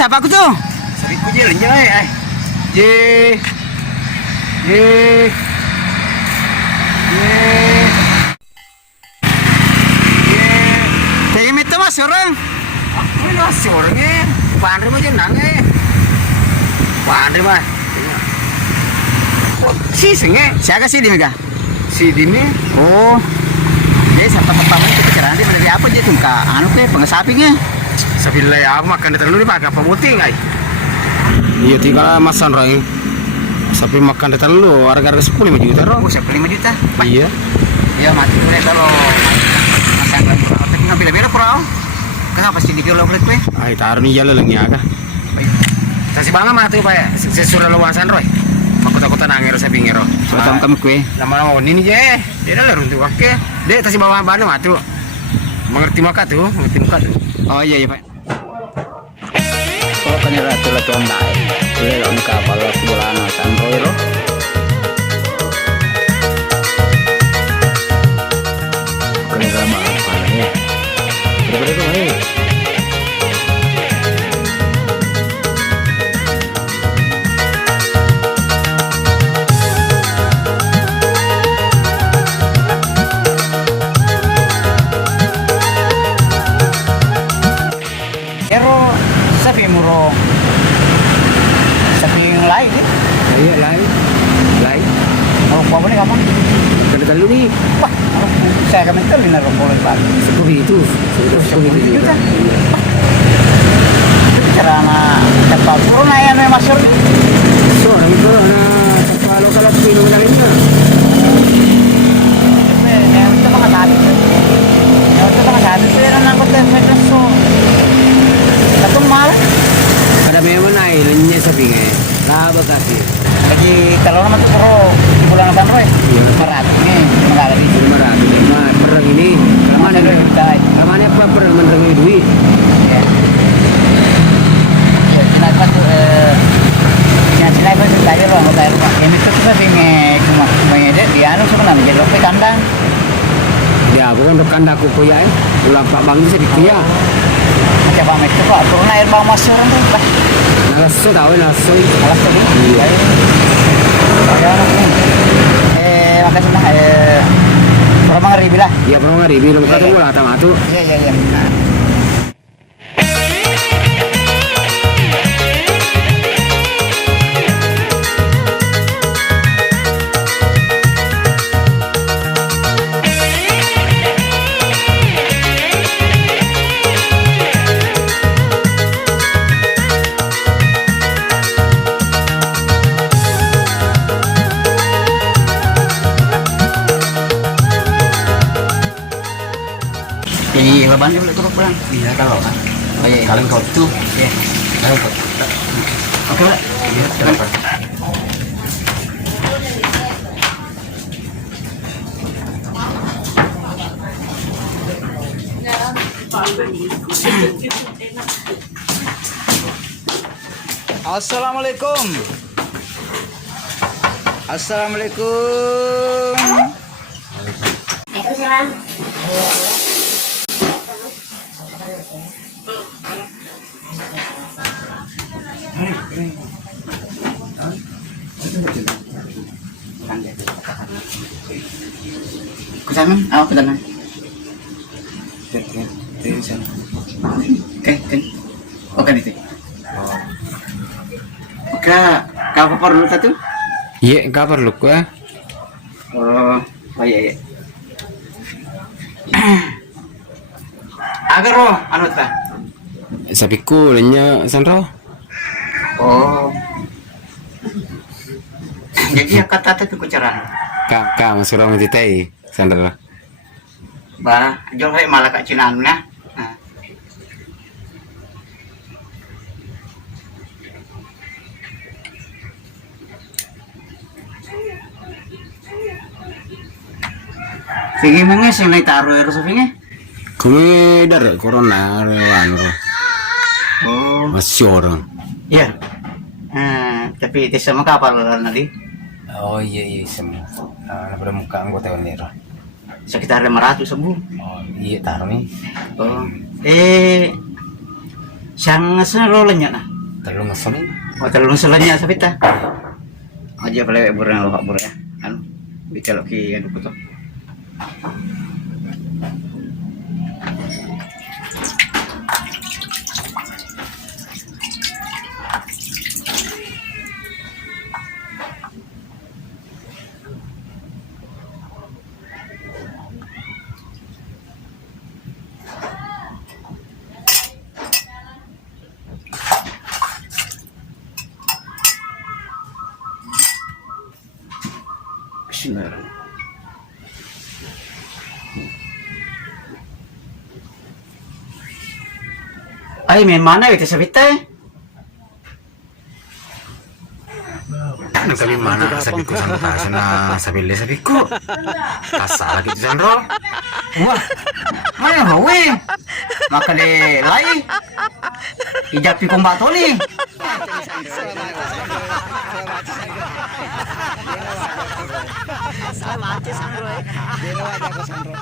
siapa aku tuh? Sabiku jalannya ay. Je. Je. Je. Je. Kayak itu mas orang. Aku ini masih orangnya. Pandri mah jenang Pandri mah. Si senge. Siapa sih di Mega? Si Dini. Oh. Jadi siapa pertama itu kecerahan dia dari apa dia tuh kak? Anu ke pengesapingnya. Sabilai aku makan terlalu pakai apa muting ay. Iya tinggal masan rai. Sapi makan terlalu harga 10 juta roh. Oh, 5 juta. Iya. Ya mati boleh kalau masan lagi. Tapi nggak bela-bela pro. Kenapa sih dikira lo kulit gue? Ay taruh ni jalan lagi aga. Kasi banga mah tuh pak. Sesudah luasan roy. Takut-takutan angin sa pingiro. Sotam kamu kue. Lama-lama ini je. Dia dah runtuh oke. Dia tasi bawa bana mah tuh. Mengerti maka tuh, mengerti muka tuh. Oh iya pak. Kalau kan ratu la tondai. Boleh lo ni kapal la bulan san roiro. Kan sama apa ya? Berapa tu ni? Pero sabi mo ro sabi yung lain eh. Iya lain. Lain. Mau apa nih kamu? Kan terlalu ni. Wah, saya kami tuh lina ro boleh pak. Seperti itu. Sudah 10 juta. Itu cara na kapal turun na yan may masur. So, orang itu na kalau pinong lainnya. Itu mga sabi. Itu mga sabi pero nang ko tayo so. Katong mahal. Ada memang naik lainnya sapi nge. Laba kasi. Lagi kalau naman tuh pro di bulan apa roy? Iya. Marat nih, magala di. 500. Nah, perang ini. Kelamaan apa perang menerima duit? Ya. Ya, kenapa tuh sila ko tayo lo ang tayo. Ini tuh sabi nge cuma mayede di anu sebenarnya jadi oke kandang. Ya, aku kan rekan aku kuya ulang Pak Bang bisa dikuya. Coba mek tuh Pak, turun air bawah masur tuh. Bah, Naso tahu naso. alas tuh. Iya. Ya, makasih lah. Berapa ngeri lah. Ya pernah ngari bilang ketemu lah sama tuh. Iya, iya, iya. Nah. Jadi beban dia boleh turun pulang. Iya kalau kan. Oh iya. Kalian kau tuh. Iya. Kalian kau. Oke, Pak. Iya, kenapa? Assalamualaikum. Assalamualaikum. Waalaikumsalam. Kesana? Aku kesana. Dari sana. Oke, oke. Oke nih. Oke, kau perlu satu? Iya, enggak perlu gua. Oh iya iya. Agar roh, anu ta? Sapiku lainnya sanro. Oh. Jadi kata tuh kucaran. Kak masuk orang titai sanro. Ba, jol hay malah kak cinan na. Sige mga sing naitaro ero sa finge. Kumi dar corona rewan ro. Oh, Masih orang. iya. Tapi itu sama kapal nanti Oh iya semua. Nah, pada muka anggota nero. sekitar 500 sembuh. Oh iya taruh nih. Oh, siyang sa rolanya na. Terlalu masalah. Oh, terlalu salahnya sa pita. Aja pala burang lo bur ya. Ano? Bicara ki ano ko to. Sinar. Ay, may mana itu sa pita eh. Ano kami mana sabi ko sa taas na sabi ko. Kasala gitu Sandro. Wah, mana bawe? Makale lai. Ijapi kong bato ni. Selamat Sandro. Sandro.